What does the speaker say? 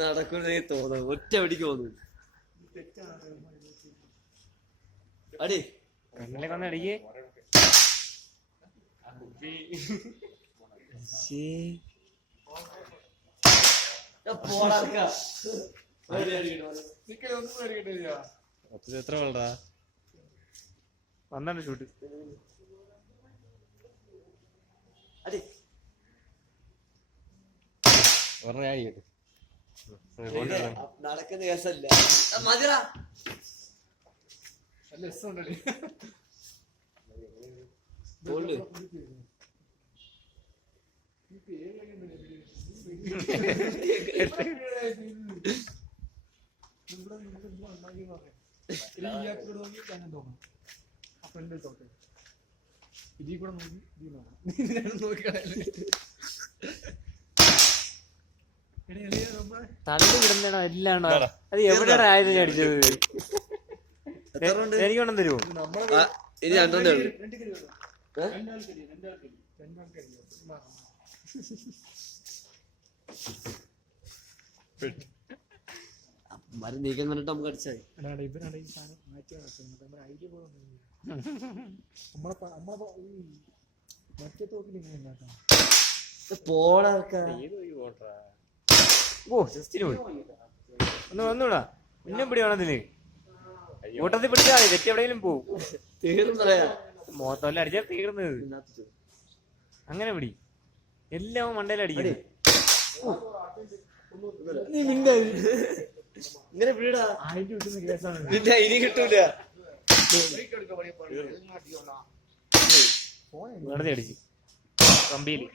നടക്കുന്നേ തോന്നുന്നു. ഒറ്റ പിടിക്ക് തോന്നുന്നു. അടി കണ്ണിലേക്ക് ഒന്ന് അടിക്കേ. എത്ര വളടാ വന്നാണ് ഷൂട്ട്. നടക്കുന്ന കേസല്ല. മതിരാ തള്ളി വിടുന്നോ എല്ലാം. അത് എവിടെയാണ് ആയത് അടിച്ചത്? എനിക്കൊന്നും തരുമോ? ഇനി രണ്ടെണ്ണേ ഉള്ളൂ. മരം നീക്കം കണ്ടിട്ട് നമുക്ക് അടിച്ചാൽ ഒന്ന് വന്നൂടാ. പിന്നെ പിടി വേണതില് കൂട്ടത്തിൽ പിടിച്ചാ മതി. തെറ്റി എവിടെയെങ്കിലും പോവും. മോത്തോല്ല അടിച്ചാൽ തീർന്നത്. അങ്ങനെ പിടി. എല്ലാം മണ്ടയിലടിക്കുന്നത്. ഇങ്ങനെ പിടിടാ. ഇനി കിട്ടൂല. വെറുതെ അടിച്ചു കമ്പിയില്.